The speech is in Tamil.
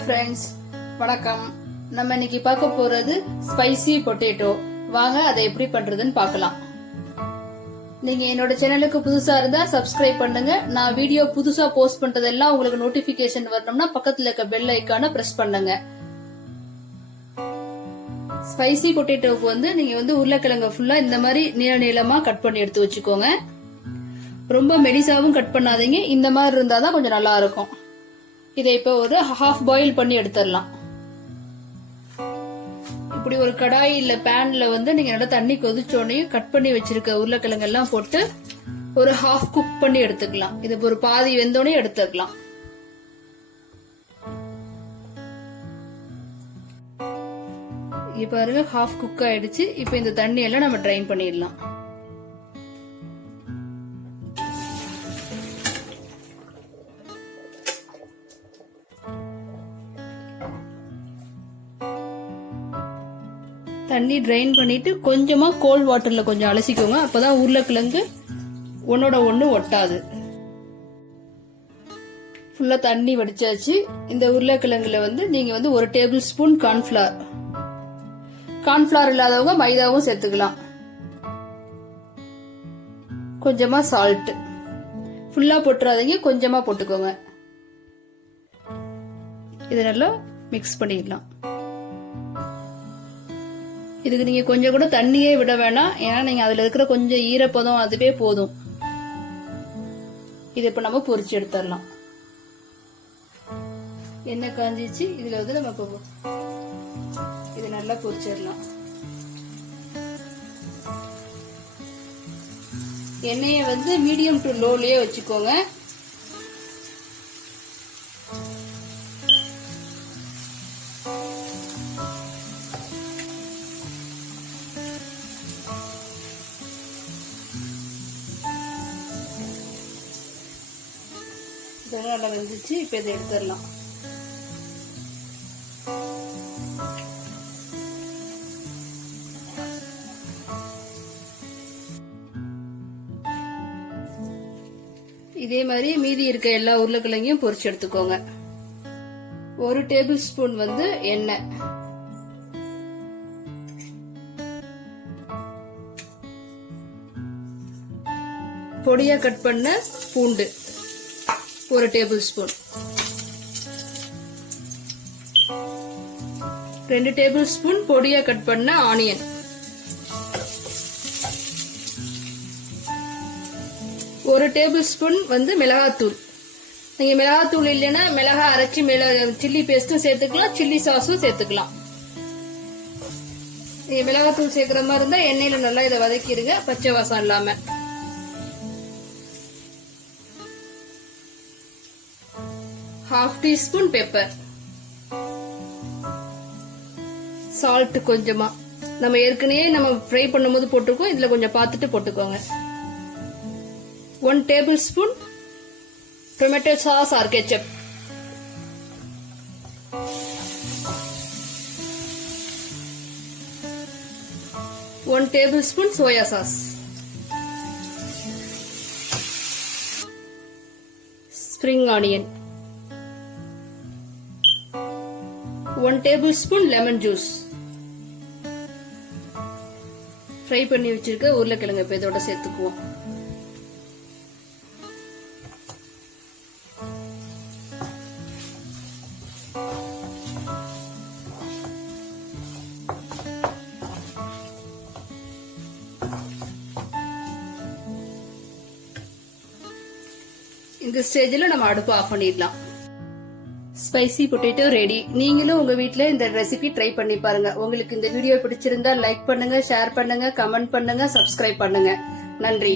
ஹலோ ஃப்ரெண்ட்ஸ், வணக்கம். நம்ம இன்னைக்கு பார்க்க போறது ஸ்பைசி பொட்டேட்டோ. வாங்க அதை எப்படி பண்றதுன்னு பார்க்கலாம். நீங்க என்னோட சேனலுக்கு புதுசா இருந்தா சப்ஸ்கிரைப் பண்ணுங்க. நான் வீடியோ புதுசா போஸ்ட் பண்றதெல்லாம் உங்களுக்கு நோட்டிபிகேஷன் வரணும்னா பக்கத்துல இருக்க பெல் ஐக்கான பிரஸ் பண்ணுங்க. ஸ்பைசி பொட்டேட்டோவுக்கு நீங்க உருளைக்கிழங்கு ஃபுல்லா இந்த மாதிரி நீள நீளமா கட் பண்ணி எடுத்து வச்சுக்கோங்க. ரொம்ப மெலிசாவும் கட் பண்ணாதீங்க, இந்த மாதிரி இருந்தாதான் கொஞ்சம் நல்லா இருக்கும். இதை இப்ப ஒரு ஹாஃப் பாயில் பண்ணி எடுத்துடலாம். இப்படி ஒரு கடாய் இல்ல பேன்ல நீங்க நல்லா தண்ணி கொதிச்சோடனே கட் பண்ணி வச்சிருக்க உருளைக்கிழங்கு எல்லாம் போட்டு ஒரு ஹாஃப் குக் பண்ணி எடுத்துக்கலாம். இது ஒரு பாதி வெந்தோடனே எடுத்துக்கலாம். இப்ப பாருங்க, ஹாஃப் குக் ஆயிடுச்சு. இப்ப இந்த தண்ணி எல்லாம் நம்ம ட்ரைன் பண்ணிடலாம். தண்ணி ட்ரைன் பண்ணிட்டு கொஞ்சமா கோல்ட் வாட்டர்ல கொஞ்சம் அலசிக்கோங்க. அப்பதான் உருளைக்கிழங்கு ஒன்னோட ஒண்ணு ஒட்டாது. ஃபுல்லா தண்ணி வடிச்சாச்சு. இந்த உருளைக்கிழங்குல நீங்க ஒரு டேபிள் ஸ்பூன் கார்ன்ஃபிளவர் இல்லாதவங்க மைதாவும் சேர்த்துக்கலாம். கொஞ்சமா சால்ட், ஃபுல்லா போட்டுறாதீங்க, கொஞ்சமா போட்டுக்கோங்க. இதை நல்லா மிக்ஸ் பண்ணிடலாம். இதுக்கு நீங்க கொஞ்சம் கூட தண்ணியே விட வேணாம், ஏன்னா நீங்க அதுல இருக்கிற கொஞ்சம் ஈரப்பதம் அதுவே போதும். இது இப்ப நம்ம பொரிச்சு எடுத்துடலாம். எண்ணெய் காஞ்சிச்சு. இதுல நம்ம இது நல்லா பொரிச்சிடலாம். எண்ணெயை மீடியம் டு லோலயே வச்சுக்கோங்க. நல்லா வெந்துச்சு. இப்ப இதை எடுத்துடலாம். இதே மாதிரி மீதி இருக்க எல்லா உருளைக்கிழங்கையும் பொரிச்சு எடுத்துக்கோங்க. ஒரு டேபிள் ஸ்பூன் எண்ணெய், பொடியா கட் பண்ண பூண்டு ஒரு டேபிள் ஸ்பூன், 2 டேபிள் ஸ்பூன் பொடியா கட் பண்ண ஆனியன், 1 டேபிள் ஸ்பூன் மிளகாத்தூள். நீங்க மிளகாத்தூள் இல்லைன்னா மிளகா அரைச்சி சில்லி பேஸ்டும் சேர்த்துக்கலாம், சில்லி சாஸும் சேர்த்துக்கலாம். நீங்க மிளகாத்தூள் சேர்க்கிற மாதிரி இருந்தா எண்ணெயில நல்லா இதை வதக்கிடுங்க, பச்சை வாசம் இல்லாம. ஹாஃப் டீஸ்பூன் பெப்பர், சால்ட் கொஞ்சமா. நம்ம ஏற்கனவே ஃப்ரை பண்ணும்போது போட்டுருக்கோம், இதுல கொஞ்சம் பார்த்துட்டு போட்டுக்கோங்க. 1 tablespoon tomato sauce or ketchup, 1 tablespoon soya sauce, spring onion, 1 tablespoon lemon juice. Fry பண்ணி வச்சிருக்க உருளைக்கிழங்கு இப்ப இதோட சேர்த்துக்குவோம். இந்த ஸ்டேஜ்ல நம்ம அடுப்பு ஆஃப் பண்ணிடலாம். Spicy potato ready. நீங்களும் உங்க வீட்ல இந்த ரெசிபி ட்ரை பண்ணி பாருங்க. உங்களுக்கு இந்த வீடியோ பிடிச்சிருந்தா லைக் பண்ணுங்க, ஷேர் பண்ணுங்க, கமெண்ட் பண்ணுங்க, சப்ஸ்கிரைப் பண்ணுங்க. நன்றி.